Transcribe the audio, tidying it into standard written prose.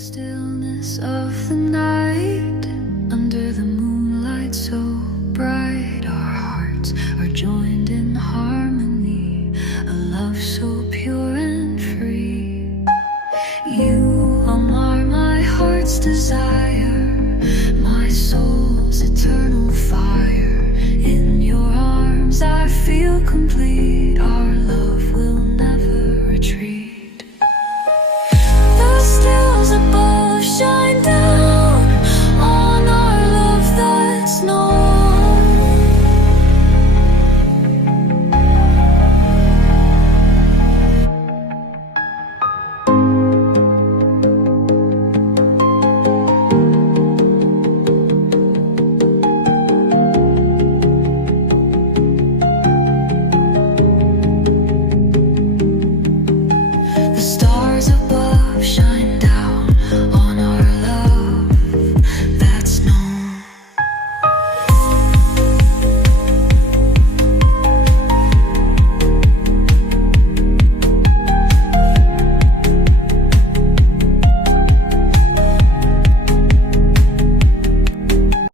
stillness of the night, under the moonlight so bright, our hearts are joined in harmony, a love so pure and free. You are my heart's desire, my soul's eternal fire. In your arms I feel complete.